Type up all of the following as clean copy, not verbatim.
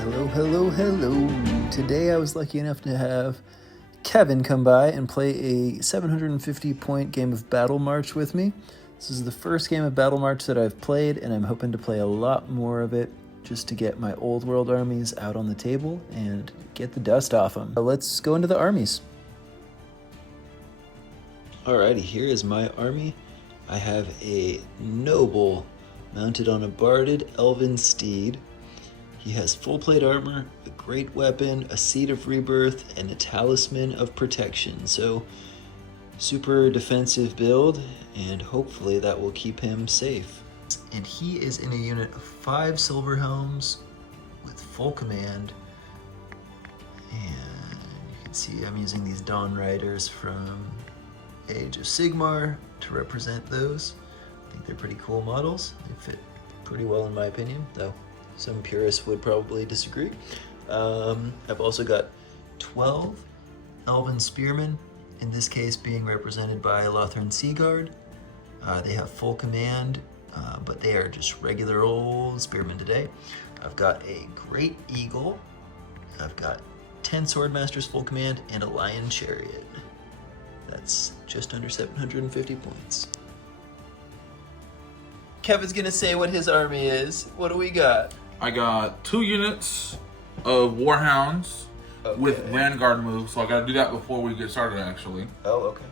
Hello, hello, hello. Today I was lucky enough to have Kevin come by and play a 750 point game of Battle March with me. This is the first game of Battle March that I've played, and I'm hoping to play a lot more of it just to get my old world armies out on the table and get the dust off them. Let's go into the armies. Alrighty, here is my army. I have a noble mounted on a barded elven steed. He has full plate armor, a great weapon, a seed of rebirth, and a talisman of protection. So super defensive build, and hopefully that will keep him safe. And he is in a unit of 5 silver helms with full command. And you can see I'm using these Dawn Riders from Age of Sigmar to represent those. I think they're pretty cool models. They fit pretty well in my opinion, though some purists would probably disagree. I've also got 12 Elven Spearmen, in this case being represented by Lothern Seaguard. They have full command, but they are just regular old spearmen today. I've got a Great Eagle. I've got 10 Swordmasters full command and a Lion Chariot. That's just under 750 points. Kevin's gonna say what his army is. What do we got? I got 2 units of Warhounds with Vanguard moves, so I gotta do that before we get started actually. Oh, okay.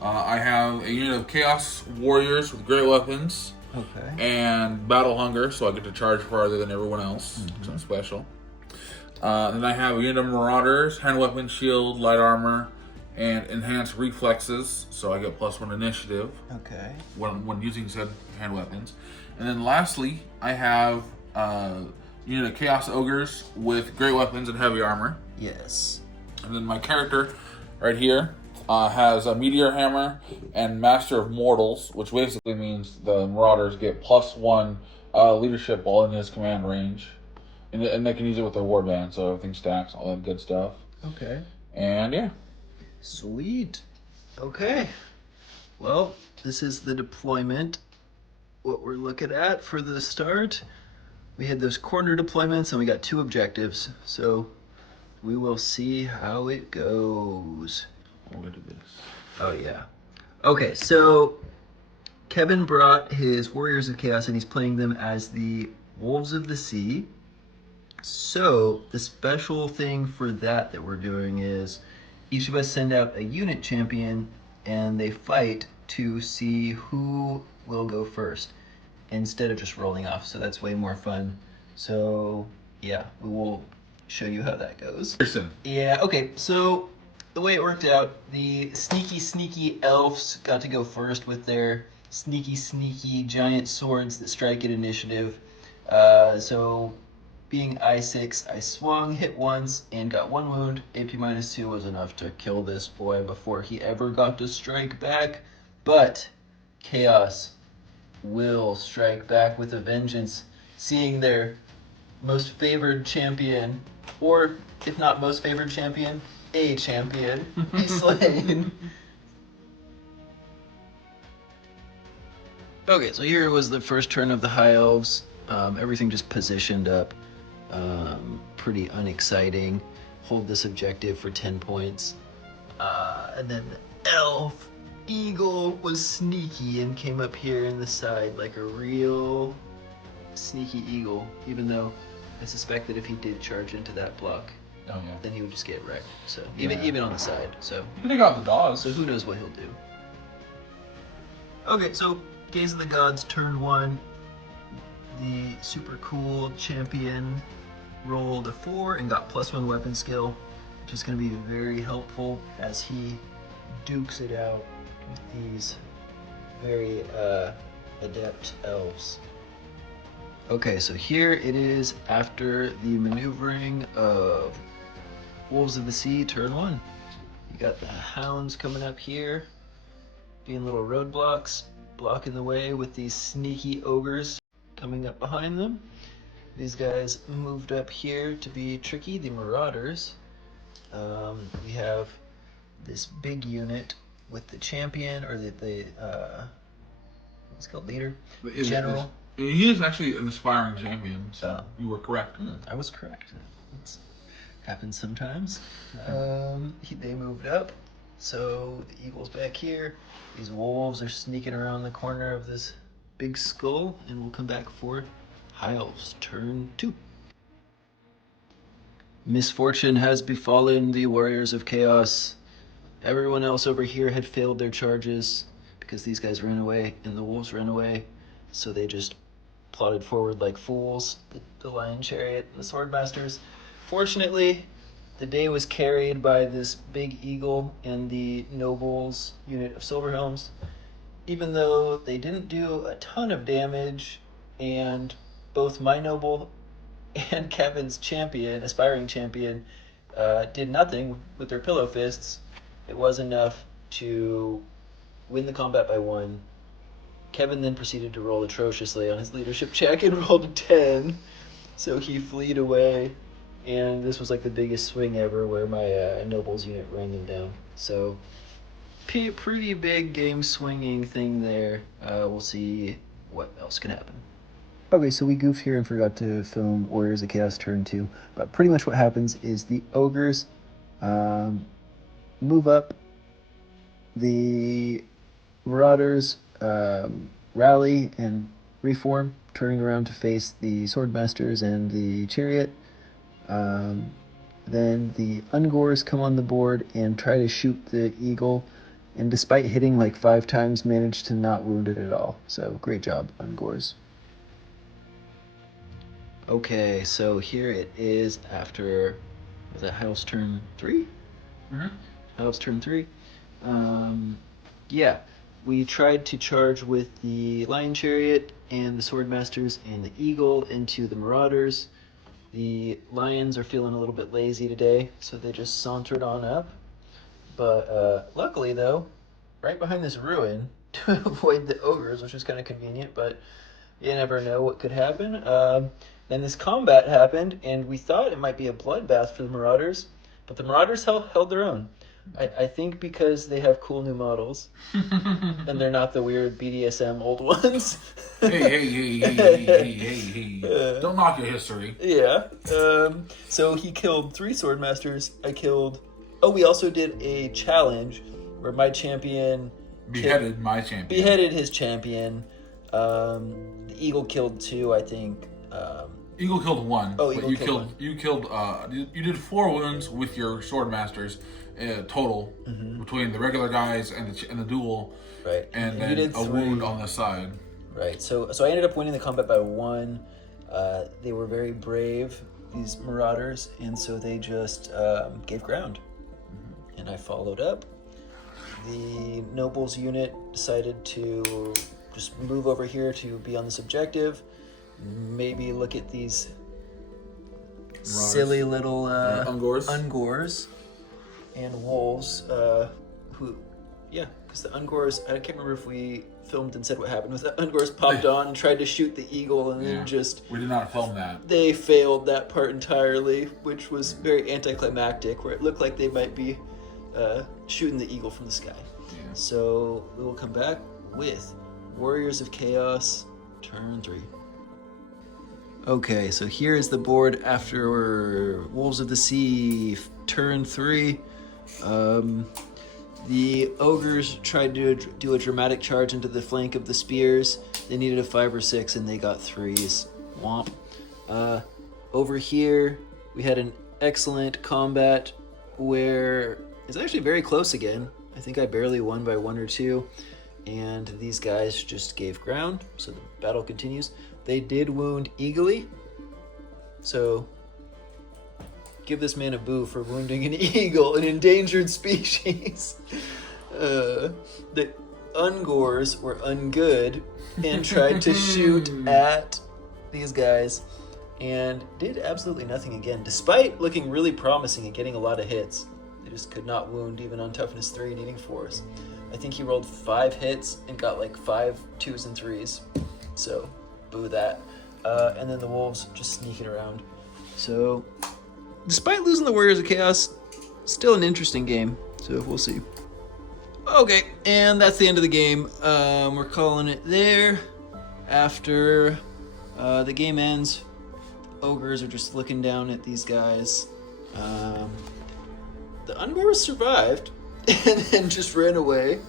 I have a unit of Chaos Warriors with great weapons. Okay. And Battle Hunger, so I get to charge farther than everyone else. So I'm special. Then I have a unit of Marauders, hand weapon, shield, light armor, and enhanced reflexes, so I get +1 initiative. Okay. When using said hand weapons. And then lastly, I have a unit of Chaos Ogres with great weapons and heavy armor. Yes. And then my character right here has a Meteor Hammer and Master of Mortals, which basically means the Marauders get +1 leadership while in his command range. And they can use it with their warband, so everything stacks, all that good stuff. Okay. And yeah. Sweet. Okay. Well, this is the deployment. What we're looking at for the start. We had those corner deployments and we got 2 objectives. So we will see how it goes. Look at this. Oh yeah. Okay, so Kevin brought his Warriors of Chaos and he's playing them as the Wolves of the Sea. So the special thing for that we're doing is each of us send out a unit champion and they fight to see who will go first instead of just rolling off. So that's way more fun. So yeah, we will show you how that goes. Yeah, okay, so the way it worked out, the sneaky elves got to go first with their sneaky giant swords that strike at initiative. So being I6, I swung, hit once, and got 1 wound. AP -2 was enough to kill this boy before he ever got to strike back. But Chaos will strike back with a vengeance, seeing their most favored champion, or if not most favored champion, a champion, be slain. Okay, so here was the first turn of the High Elves. Everything just positioned up. Pretty unexciting. Hold this objective for 10 points. And then the Elf Eagle was sneaky and came up here in the side like a real sneaky eagle, even though I suspect that if he did charge into that block, then he would just get wrecked. So even on the side. So You can take out the dogs. so who knows what he'll do. Okay, so Gaze of the Gods, turn 1. The super cool champion rolled a 4 and got +1 weapon skill, which is going to be very helpful as he dukes it out with these very adept elves. Okay, so here it is after the maneuvering of Wolves of the Sea, turn 1. You got the hounds coming up here, being little roadblocks, blocking the way with these sneaky ogres coming up behind them. These guys moved up here to be tricky, the Marauders. We have this big unit with the champion, or the what's it called, leader? General. He is actually an aspiring champion, so Oh. you were correct. I was correct. It happens sometimes. They moved up, so the eagle's back here. These wolves are sneaking around the corner of this big skull, and we'll come back for High Elves turn 2. Misfortune has befallen the warriors of chaos. Everyone else over here had failed their charges because these guys ran away and the wolves ran away, so they just plodded forward like fools. The lion chariot and the sword masters. Fortunately, the day was carried by this big eagle and the nobles unit of silver helms. Even though they didn't do a ton of damage, and both my noble and Kevin's champion, aspiring champion, did nothing with their pillow fists, it was enough to win the combat by 1. Kevin then proceeded to roll atrociously on his leadership check and rolled a 10. So he fleed away, and this was like the biggest swing ever where my nobles unit ran them down. So pretty big game swinging thing there. We'll see what else can happen. Okay, so we goofed here and forgot to film Warriors of Chaos turn 2. But pretty much what happens is the ogres move up, the marauders rally and reform, turning around to face the swordmasters and the chariot. Then the Ungors come on the board and try to shoot the eagle, and despite hitting like 5 times, managed to not wound it at all. So great job, Ungors. Okay, so here it is after, was that High Elves turn 3? Mm-hmm. High Elves turn 3. Yeah, we tried to charge with the lion chariot and the swordmasters and the eagle into the marauders. The lions are feeling a little bit lazy today, so they just sauntered on up. But luckily, though, right behind this ruin, to avoid the ogres, which was kind of convenient, but you never know what could happen. Then this combat happened, and we thought it might be a bloodbath for the marauders, but the marauders held their own. I think because they have cool new models, and they're not the weird BDSM old ones. Hey. Don't knock your history. Yeah. So he killed 3 swordmasters. We also did a challenge where my champion beheaded his champion. The eagle killed 2, I think. Eagle killed 1. Oh, Eagle killed 1. You did 4 wounds with your swordmasters total, between the regular guys and the duel. Right. And then a 3. Wound on the side. Right. So I ended up winning the combat by 1. They were very brave, these marauders, and so they just gave ground. And I followed up. The nobles unit decided to just move over here to be on this objective. Maybe look at these silly little Ungors and wolves. Because the Ungors, I can't remember if we filmed and said what happened. Was the Ungors popped on and tried to shoot the eagle, and then we did not film that. They failed that part entirely, which was very anticlimactic, where it looked like they might be shooting the eagle from the sky. Yeah. So we will come back with Warriors of Chaos turn 3. Okay, so here is the board after Wolves of the Sea turn 3. The ogres tried to do a dramatic charge into the flank of the spears. They needed a 5 or 6 and they got 3s. Womp. Over here, we had an excellent combat where it's actually very close again. I think I barely won by 1 or 2. And these guys just gave ground, so the battle continues. They did wound eagerly, so give this man a boo for wounding an eagle, an endangered species. The Ungors were ungood and tried to shoot at these guys and did absolutely nothing again, despite looking really promising and getting a lot of hits. They just could not wound even on toughness 3, needing 4s. I think he rolled 5 hits and got like 5 2s and 3s. So, boo that. And then the wolves just sneaking around. So, despite losing the Warriors of Chaos, still an interesting game. So, we'll see. Okay, and that's the end of the game. We're calling it there after The game ends. Ogres are just looking down at these guys. The Unbears survived and then just ran away.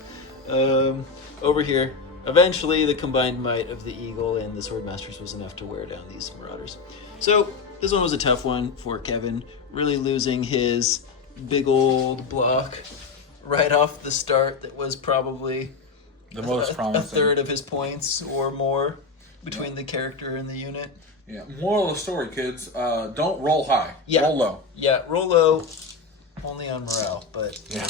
Over here. Eventually, the combined might of the Eagle and the Swordmasters was enough to wear down these Marauders. So, this one was a tough one for Kevin. Really losing his big old block right off the start that was probably The most promising. a third of his points or more between the character and the unit. Yeah. Moral of the story, kids: don't roll high. Yeah. Roll low. Yeah, roll low, only on morale, but yeah.